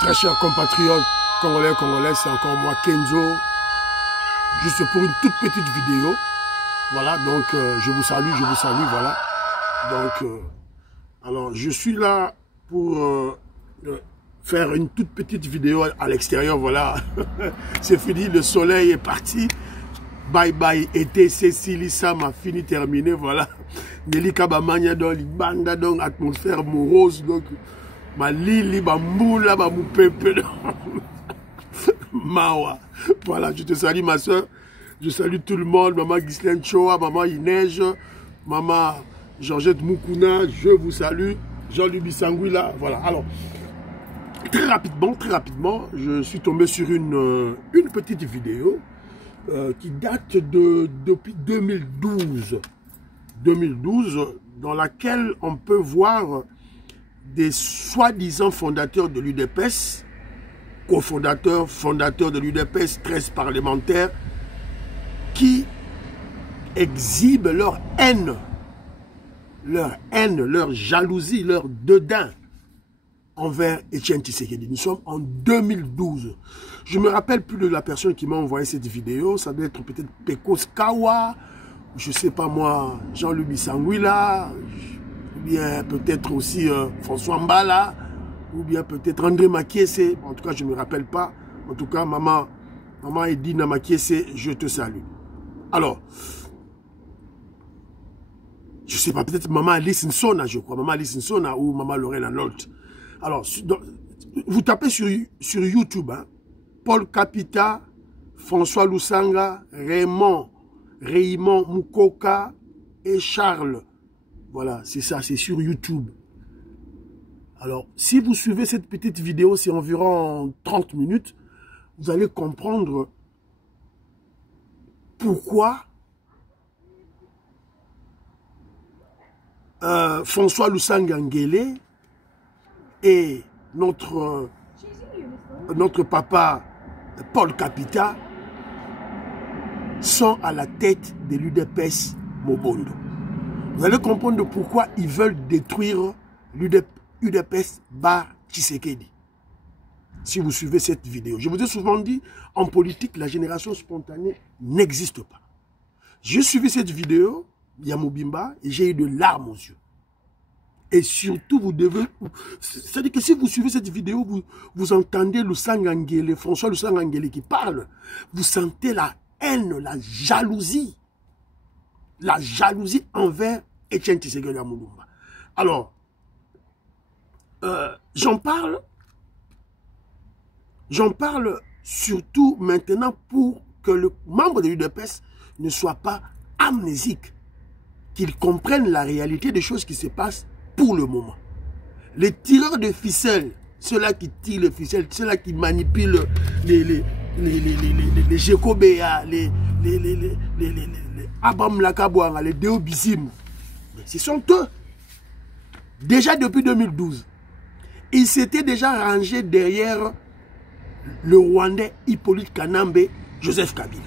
Très chers compatriotes congolais, congolaises, c'est encore moi Kenzo, juste pour une toute petite vidéo. Voilà, donc je vous salue, voilà. Donc, alors je suis là pour faire une toute petite vidéo à l'extérieur, voilà. C'est fini, le soleil est parti. Bye bye, été, Cécilie, ça m'a fini, terminé, voilà. Nelly Kabamania dans les bandes, dans l'atmosphère morose, donc ma lili, ma moula, ma moupepe, mawa. Voilà, je te salue ma soeur, je salue tout le monde, maman Ghislaine Choa, maman Inej, maman Georgette Moukouna, je vous salue, Jean-Louis Bissangouila, voilà. Alors, très rapidement, je suis tombé sur une petite vidéo qui date depuis 2012, dans laquelle on peut voir des soi-disant fondateurs de l'UDPS, fondateurs de l'UDPS, 13 parlementaires, qui exhibent leur haine, leur jalousie, leur dédain envers Etienne Tshisekedi. Nous sommes en 2012. Je ne me rappelle plus de la personne qui m'a envoyé cette vidéo. Ça doit être peut-être Pekos Kawa, je ne sais pas moi, Jean-Louis Bissangouila, ou bien peut-être aussi François Mbala, ou bien peut-être André Makiese. En tout cas, je ne me rappelle pas. En tout cas, maman Edina Makiese, je te salue. Alors, je ne sais pas, peut-être maman Alice Nsona, je crois, maman Alice Nsona ou maman Lorraine Anolt. Alors, vous tapez sur YouTube, hein, Paul Kapita, François Lusanga, Raymond Mukoka et Charles. Voilà, c'est ça, c'est sur YouTube. Alors, si vous suivez cette petite vidéo, c'est environ 30 minutes, vous allez comprendre pourquoi François Lusanga Nguele et notre papa Paul Kapita sont à la tête de l'UDPS Mobondo. Vous allez comprendre pourquoi ils veulent détruire l'UDPS Bar Tshisekedi. Si vous suivez cette vidéo. Je vous ai souvent dit, en politique, la génération spontanée n'existe pas. J'ai suivi cette vidéo, Yamobimba, et j'ai eu de larmes aux yeux. Et surtout, vous devez... C'est-à-dire que si vous suivez cette vidéo, vous entendez Lusanga Nguele, François Lusanga Nguele qui parle, vous sentez la haine, la jalousie envers Etienne Tshisekedi Mulumba. Alors, j'en parle surtout maintenant pour que le membre de l'UDPS ne soit pas amnésique, qu'il comprenne la réalité des choses qui se passent pour le moment. Les tireurs de ficelles, ceux-là qui tirent les ficelles, ceux-là qui manipulent les Jekobea, les Abam Lakabouanga, les Deobisim, ce sont eux. Déjà depuis 2012, ils s'étaient déjà rangés derrière le Rwandais Hippolyte Kanambe, Joseph Kabila.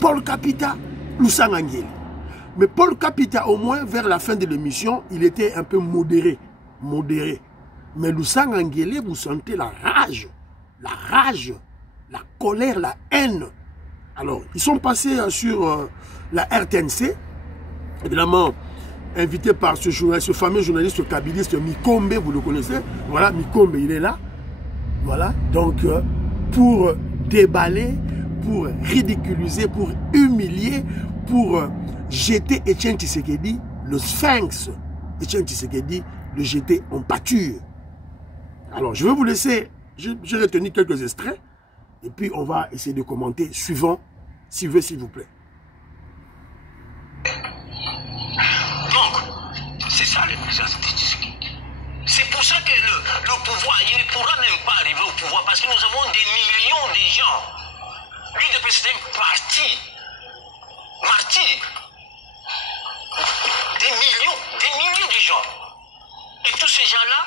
Paul Kapita, Lusanga Nguele. Mais Paul Kapita, au moins, vers la fin de l'émission, il était un peu modéré. Mais Lusanga Nguele, vous sentez la rage, la colère, la haine. Alors, ils sont passés sur la RTNC, évidemment, invité par ce fameux journaliste kabiliste Mikombe, vous le connaissez. Voilà, Mikombe, il est là. Voilà, donc, pour déballer, pour ridiculiser, pour humilier, pour jeter Etienne Tshisekedi, le sphinx, Etienne Tshisekedi, le jeter en pâture. Alors, je vais vous laisser, j'ai retenu quelques extraits, et puis on va essayer de commenter, suivant, s'il vous plaît. Donc, c'est ça les messages de Tshisekedi. C'est pour ça que le pouvoir, il ne pourra même pas arriver au pouvoir, parce que nous avons des millions de gens. Lui, depuis c'est un parti martyr. Des millions de gens. Et tous ces gens-là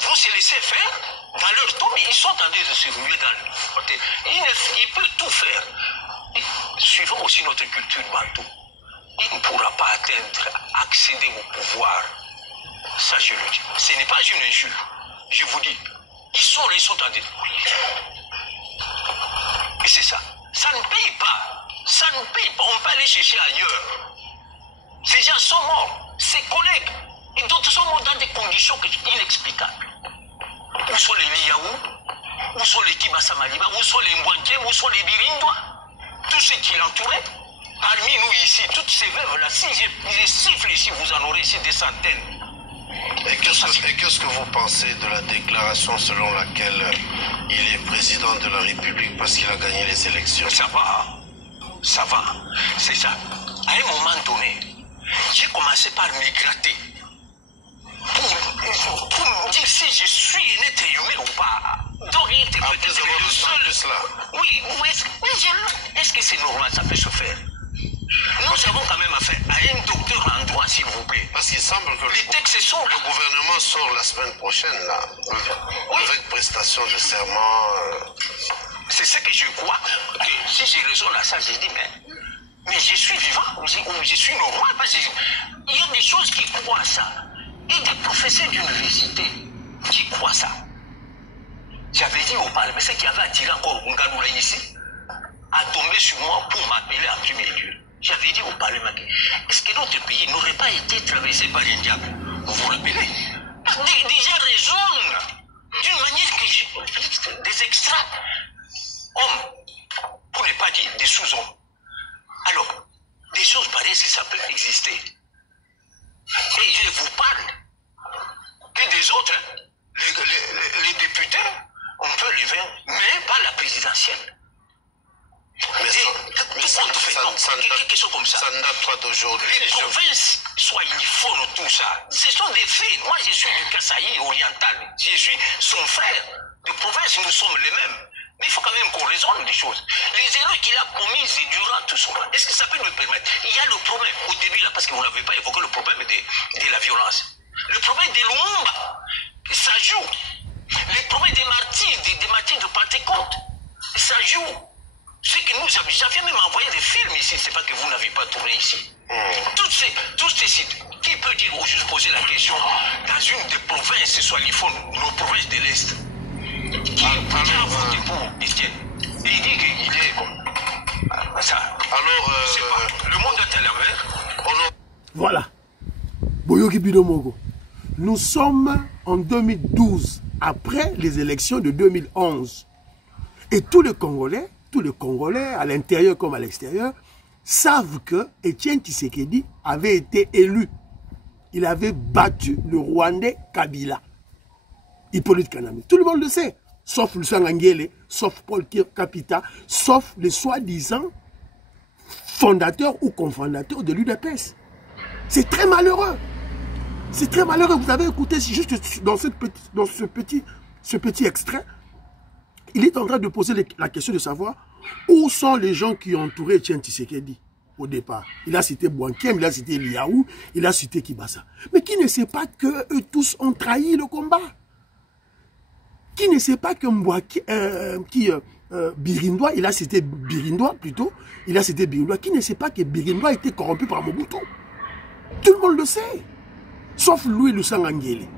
vont se laisser faire dans leur tombe. Ils sont en train de se ruer dans le côté. Ils peuvent tout faire. Et, suivant aussi notre culture bantou, il ne pourra pas accéder au pouvoir. Ça, je le dis. Ce n'est pas une injure. Je vous dis. Ils sont en débrouille. Et c'est ça. Ça ne paye pas. Ça ne paye pas. On peut aller chercher ailleurs. Ces gens sont morts. Ses collègues. Et d'autres sont morts dans des conditions inexplicables. Où sont les Liaou? Où sont les Kibasa Maliba? Où sont les Mbouanké? Où sont les Birindois? Tous ceux qui l'entouraient. Parmi nous ici, toutes ces veuves-là, si je siffle ici, vous en aurez ici des centaines. Et qu'est-ce que vous pensez de la déclaration selon laquelle il est président de la République parce qu'il a gagné les élections? Ça va, hein? Ça va. C'est ça. À un moment donné, j'ai commencé par me gratter. Pour me dire si je suis un être humain ou pas. Donc il était peut-être le seul. Oui, est-ce que c'est normal, ça peut se faire? Nous avons quand même affaire à un docteur en droit, s'il vous plaît. Parce qu'il semble que les textes sont là. Le gouvernement sort la semaine prochaine, là, oui, avec prestation de serment. C'est ce que je crois. Que si j'ai raison à ça, j'ai dit, mais je suis vivant, ou je suis normal. Parce qu'il y a des choses qui croient ça. Et des professeurs d'université qui croient ça. J'avais dit au Parlement, ce qui avait attiré encore Nganoula ici, a tombé sur moi pour m'appeler en premier lieu. J'avais dit au Parlement, est-ce que notre pays n'aurait pas été traversé par un diable? Vous vous rappelez? Des gens raisonnent d'une manière que des extraits hommes, pour ne pas dire des sous-hommes. Alors, des choses pareilles, si ça peut exister. Et je vous parle que des autres, les députés, on peut les faire, mais pas la présidentielle. Mais ça ne date pas d'aujourd'hui. Les provinces soient uniformes, tout ça. Ce sont des faits. Moi, je suis du Kasaï oriental. Je suis son frère. Les provinces, nous sommes les mêmes. Mais il faut quand même qu'on raisonne des choses. Les erreurs qu'il a commises durant tout son temps, est-ce que ça peut nous permettre? Il y a le problème, au début, là, parce que vous n'avez pas évoqué le problème de la violence. Le problème de Lumumba, ça joue. Le problème des martyrs, des martyrs de Pentecôte, ça joue. C'est que nous avions même envoyé des films ici, c'est pas que vous n'avez pas tourné ici. Tous ces sites, qui peut dire ou juste poser la question, dans une des provinces, ce soit nos provinces de l'Est, qui a voté pour Estienne, et il dit qu'il est comme ça. Alors, c'est pas, le monde est à l'envers. Voilà. Boyoki Bidomogo. Nous sommes en 2012, après les élections de 2011. Et tous les Congolais, à l'intérieur comme à l'extérieur, savent que Etienne Tshisekedi avait été élu. Il avait battu le Rwandais Kabila. Hippolyte Kanamé. Tout le monde le sait. Sauf Lucien Ngele, sauf Paul Kapita, sauf les soi-disant fondateurs ou cofondateurs de l'UDPS. C'est très malheureux. C'est très malheureux. Vous avez écouté juste dans ce petit extrait. Il est en train de poser la question de savoir où sont les gens qui ont entouré Etienne Tshisekedi au départ. Il a cité Bouankem, il a cité Liaou, il a cité Kibasa. Mais qui ne sait pas qu'eux tous ont trahi le combat? Qui ne sait pas que Birindois, il a cité Birindois plutôt, il a cité Birindois. Qui ne sait pas que Birindois a été corrompu par Mobutu? Tout le monde le sait. Sauf Louis Lusangangele.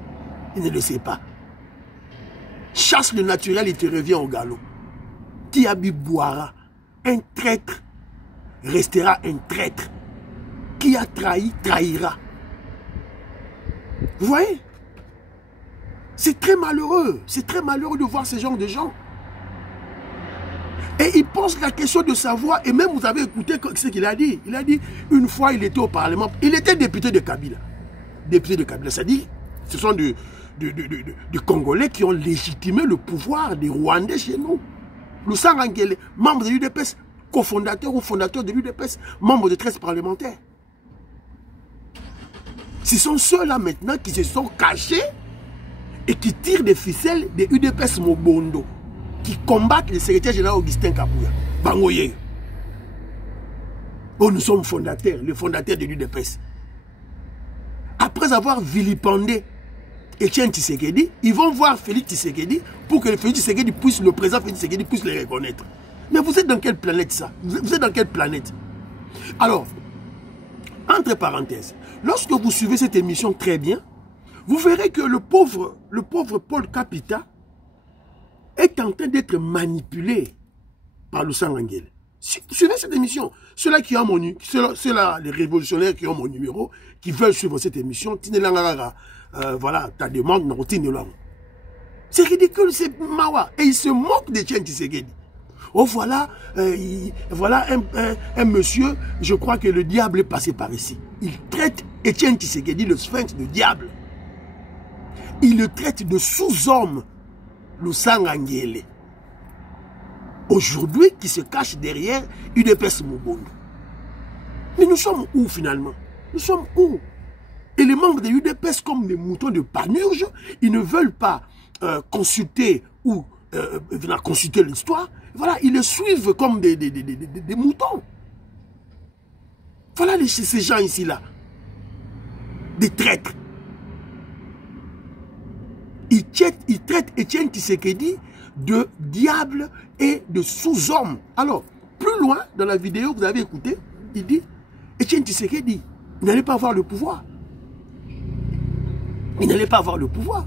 Il ne le sait pas. Chasse le naturel, il te revient au galop. Qui a bu boira, un traître restera un traître. Qui a trahi, trahira. Vous voyez? C'est très malheureux. C'est très malheureux de voir ce genre de gens. Et il pose la question de savoir, et même vous avez écouté ce qu'il a dit. Il a dit, une fois il était au Parlement, il était député de Kabila. Député de Kabila, c'est-à-dire, ce sont des Congolais qui ont légitimé le pouvoir des Rwandais chez nous. Lucien Ngele, membre de l'UDPS, cofondateur ou fondateur de l'UDPS, membre de 13 parlementaires. Ce sont ceux-là maintenant qui se sont cachés et qui tirent des ficelles des UDPS Mobondo, qui combattent le secrétaire général Augustin Kabouya. Bangoye. Oh, nous sommes fondateurs, les fondateurs de l'UDPS. Après avoir vilipendé Etienne Tshisekedi, ils vont voir Félix Tshisekedi pour que Félix Tshisekedi puisse, le président Félix Tshisekedi puisse les reconnaître. Mais vous êtes dans quelle planète ça? Vous êtes dans quelle planète? Alors, entre parenthèses, lorsque vous suivez cette émission très bien, vous verrez que le pauvre Paul Kapita est en train d'être manipulé par le Sangangele. Suivez cette émission. Ceux-là qui ont ceux-là, les révolutionnaires qui ont mon numéro, qui veulent suivre cette émission, voilà, ta demande, c'est ridicule, c'est mawa. Et ils se moquent de Etienne Tshisekedi. Oh, voilà, voilà un monsieur, je crois que le diable est passé par ici. Il traite Etienne Tshisekedi, le sphinx, de diable. Il le traite de sous-homme, le Sangangele. Aujourd'hui, qui se cache derrière UDPS Mobondo. Mais nous sommes où finalement? Nous sommes où? Et les membres de UDPS, comme des moutons de panurge, ils ne veulent pas consulter ou consulter l'histoire. Voilà, ils le suivent comme des moutons. Voilà ces gens ici-là. Des traîtres. Ils traitent Etienne Tshisekedi de diable et de sous-homme. Alors, plus loin, dans la vidéo que vous avez écoutée, il dit, Etienne Tshisekedi, il n'allait pas avoir le pouvoir. Il n'allait pas avoir le pouvoir.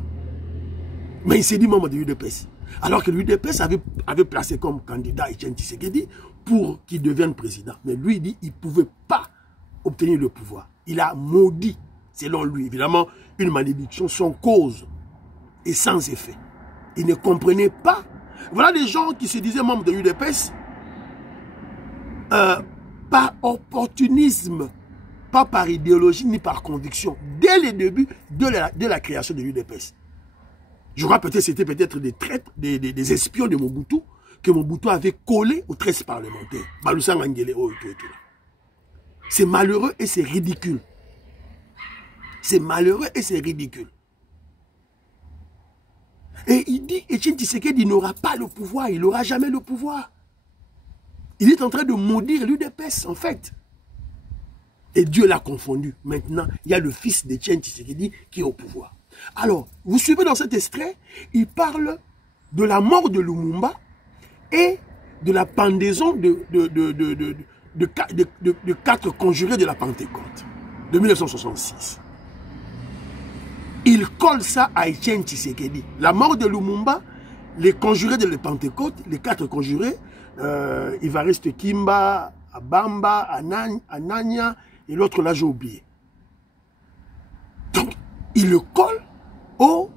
Mais il s'est dit membre de l'UDPS. Alors que l'UDPS avait placé comme candidat Etienne Tshisekedi pour qu'il devienne président. Mais lui, il dit qu'il ne pouvait pas obtenir le pouvoir. Il a maudit, selon lui, évidemment, une malédiction sans cause et sans effet. Il ne comprenait pas. Voilà des gens qui se disaient membres de l'UDPS par opportunisme, pas par idéologie ni par conviction, dès le début de la création de l'UDPS. Je crois peut-être c'était peut-être des traîtres, des espions de Mobutu, que Mobutu avait collé aux 13 parlementaires. C'est malheureux et c'est ridicule. C'est malheureux et c'est ridicule. Et il dit, Etienne Tshisekedi n'aura pas le pouvoir, il n'aura jamais le pouvoir. Il est en train de maudire l'UDPS, en fait. Et Dieu l'a confondu. Maintenant, il y a le fils d'Etienne Tshisekedi qui est au pouvoir. Alors, vous suivez dans cet extrait, il parle de la mort de Lumumba et de la pendaison de 4 conjurés de la Pentecôte de 1966. Il colle ça à Etienne Tshisekedi. La mort de Lumumba, les conjurés de la Pentecôte, les 4 conjurés, Evariste Kimba, Bamba, Anania, et l'autre là j'ai oublié. Donc, il le colle au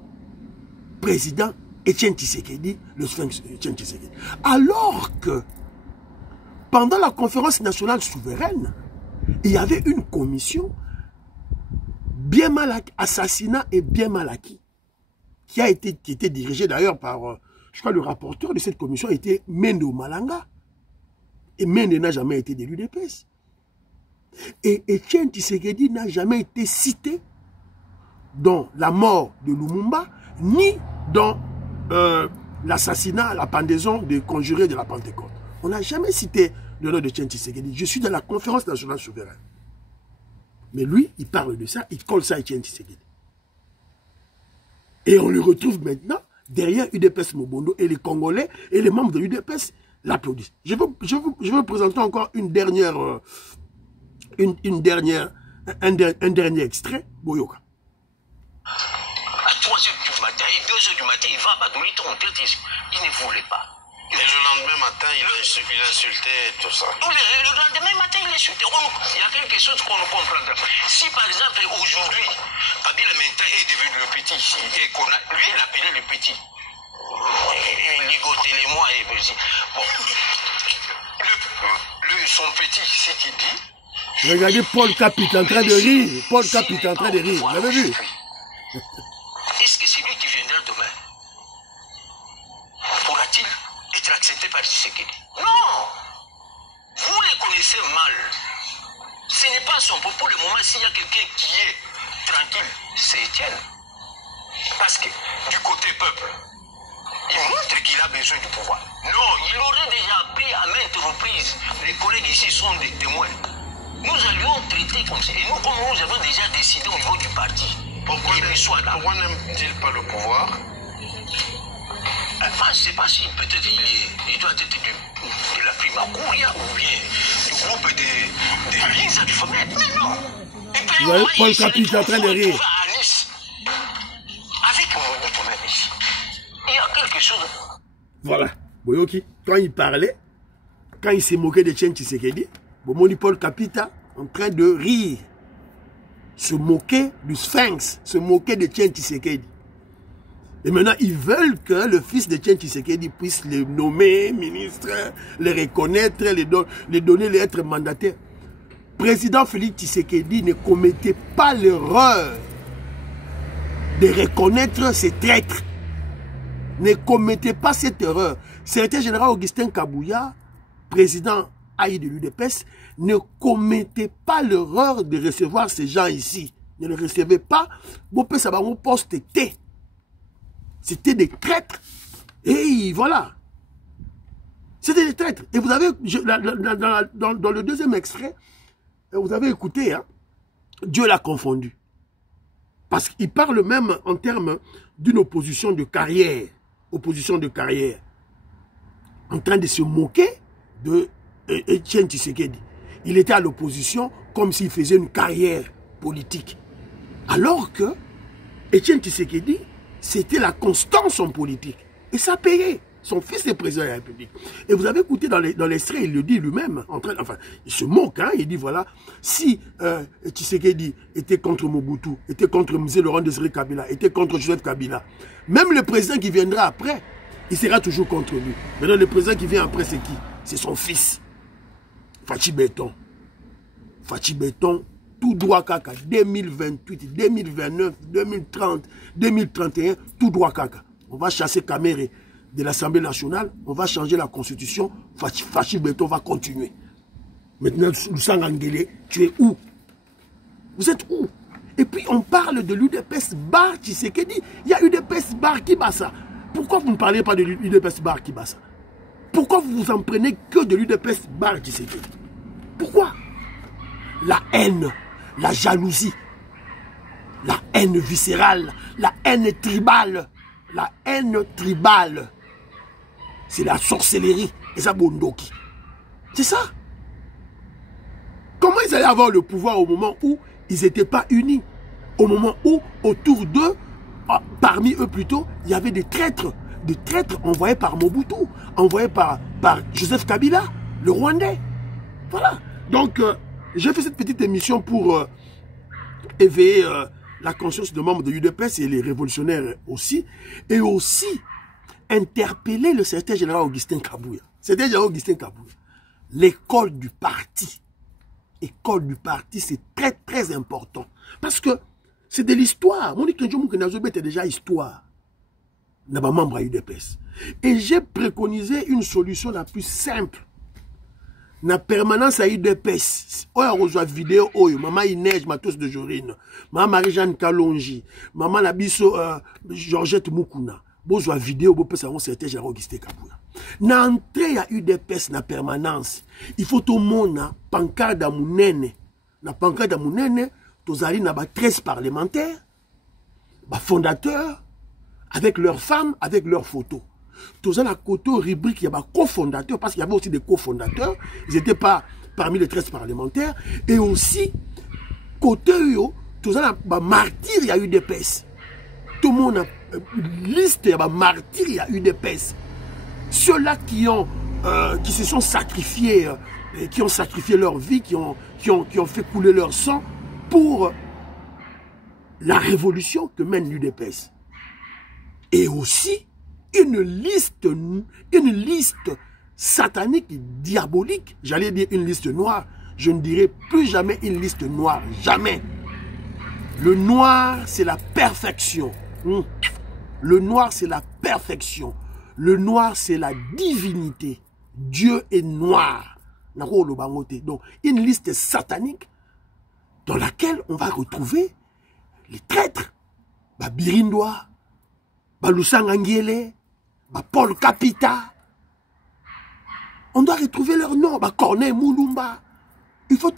président Etienne Tshisekedi, le sphinx Etienne Tshisekedi. Alors que, pendant la conférence nationale souveraine, il y avait une commission bien mal acquis, assassinat et bien mal acquis, qui était dirigée d'ailleurs par, je crois, le rapporteur de cette commission était Mendo Malanga. Et Mende n'a jamais été de l'UDPS. Et Etienne Tshisekedi n'a jamais été cité dans la mort de Lumumba, ni dans l'assassinat, la pendaison des conjurés de la Pentecôte. On n'a jamais cité le nom d'Etienne Tshisekedi. Je suis dans la conférence nationale souveraine. Mais lui, il parle de ça, il colle ça à Etienne Tshisekedi. Et on le retrouve maintenant derrière UDPS Mobondo et les Congolais et les membres de l'UDPS l'applaudissent. Je veux présenter encore un dernier extrait. Boyoka. À 3h du matin et 2h du matin, il va abandonner ton tête. Il ne voulait pas. Et le lendemain matin, il insultait tout ça. Le lendemain matin, il insultait. Il y a quelque chose qu'on ne comprendra pas. Si par exemple, aujourd'hui, Kabila maintenant est devenu le petit ici, et lui, il appelait le petit. Ligotez-les-moi et bon. Son petit ici qui dit. Regardez Paul Cap est en train de rire. Paul Cap est en train de rire. Vous l'avez vu? Est-ce que c'est lui qui viendra demain? Pourra-t-il être accepté par Tshisekedi? Non! Vous les connaissez mal. Ce n'est pas son propos. Pour le moment, s'il y a quelqu'un qui est tranquille, c'est Etienne. Parce que du côté peuple, il montre qu'il a besoin du pouvoir. Non, il aurait déjà appris à maintes reprises. Les collègues ici sont des témoins. Nous allions traiter comme ça. Et nous, comme nous avons déjà décidé au niveau du parti, pourquoi n'aime-t-il pas le pouvoir? Enfin, je ne sais pas si peut-être il doit être de la Primacouria ou bien du groupe des Lisa du Fomet. Mais non. Et puis, vous voyez, Paul Capi est en train de rire. À Nice, avec mon groupe même ici, il y a quelque chose. Voilà. Boyoki, quand il parlait, quand il s'est moqué de Etienne Tshisekedi, Bomoni Paul Kapita en train de rire, se moquer du Sphinx, se moquer de Etienne Tshisekedi. Et maintenant, ils veulent que le fils de Etienne Tshisekedi puisse le nommer ministre, le reconnaître, les donner, les être mandataire. Président Félix Tshisekedi ne commettait pas l'erreur de reconnaître ses traîtres. Ne commettez pas cette erreur. Secrétaire général Augustin Kabouya, président AI de l'UDPS, ne commettez pas l'erreur de recevoir ces gens ici. Ne les recevez pas. Vous pouvez savoir mon poste T. C'était des traîtres. Et voilà. C'était des traîtres. Et vous avez, dans le deuxième extrait, vous avez écouté, hein, Dieu l'a confondu. Parce qu'il parle même en termes d'une opposition de carrière. Opposition de carrière. En train de se moquer de Etienne Tshisekedi. Il était à l'opposition comme s'il faisait une carrière politique. Alors que Etienne Tshisekedi, c'était la constance en politique. Et ça payait. Son fils est président de la République. Et vous avez écouté dans l'extrait, il le dit lui-même, enfin, il se moque, hein, il dit voilà, si Tshisekedi était contre Mobutu, était contre M. Laurent Désiré Kabila, était contre Joseph Kabila, même le président qui viendra après, il sera toujours contre lui. Maintenant, le président qui vient après, c'est qui? C'est son fils. Fachi Béton. Fachi Béton, tout droit caca. 2028, 2029, 2030, 2031, tout droit caca. On va chasser Kamere de l'Assemblée nationale, on va changer la constitution, Fachi Béton va continuer. Maintenant, Lusanga Nguélé, tu es où? Vous êtes où? Et puis on parle de l'UDPS Bar Tshisekedi. Il y a UDPS Bar Kibasa. Pourquoi vous ne parlez pas de l'UDPS Bar Kibasa? Pourquoi vous vous en prenez que de l'UDPS Bar Tshisekedi? Pourquoi? La haine, la jalousie, la haine viscérale, la haine tribale. La haine tribale, c'est la sorcellerie. Et ça, Bondoki. C'est ça. Comment ils allaient avoir le pouvoir au moment où ils n'étaient pas unis? Au moment où, autour d'eux, parmi eux plutôt, il y avait des traîtres envoyés par Mobutu, envoyés par Joseph Kabila, le Rwandais. Voilà. Donc, j'ai fait cette petite émission pour éveiller la conscience de membres de l'UDPS et les révolutionnaires aussi, et aussi interpeller le secrétaire général Augustin Kabouya. Secrétaire général Augustin Kabouya, l'école du parti. École du parti, c'est très très important. Parce que c'est de l'histoire. Mon était déjà histoire. N'a pas membre à l'UDPS. Et j'ai préconisé une solution la plus simple. Na permanence à UDPS. Oya reçoit vidéo oyo maman Inès Matos de Jorine, maman Marie-Jeanne Kalonji, maman Labiso Georgette Mukuna. Bozwa vidéo bo pesa on secrétaire général Augustin Kabouya. Na entrée à UDPS na permanence. Il faut tout monde pancarte à munene. Na pancarte à munene, tozali na ba 13 parlementaires, ba fondateurs avec leurs femmes, avec leurs photos. Tous à côté rubrique, il y a des cofondateurs, parce qu'il y avait aussi des cofondateurs, ils n'étaient pas parmi les 13 parlementaires, et aussi, côté tous à la martyrs, il y a eu des pèses. Tout le monde a liste, il y a des martyrs, il y a eu des pèses. Ceux-là qui se sont sacrifiés, qui ont sacrifié leur vie, qui ont fait couler leur sang pour la révolution que mène l'UDPS. Et aussi, une liste satanique, diabolique, j'allais dire une liste noire, je ne dirai plus jamais une liste noire, jamais. Le noir, c'est la perfection. Le noir, c'est la perfection. Le noir, c'est la divinité. Dieu est noir. Donc, une liste satanique dans laquelle on va retrouver les traîtres. Birindoa, Lusanga Nguélé, Paul Kapita. On doit retrouver leur nom. Corneille Moulumba. Il faut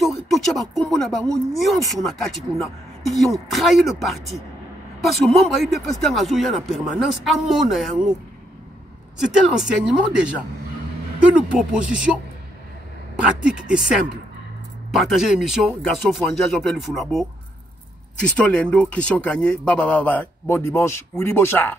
ils ont trahi le parti. Parce que membre a eu des pestants à Zoya en permanence, à mon ayango. C'était l'enseignement déjà. Une proposition pratique et simple. Partagez l'émission, Gaston Fandja, Jean-Pierre Lufoulabo, Fiston Lendo, Christian Kanye, bon dimanche, Willy Bochard.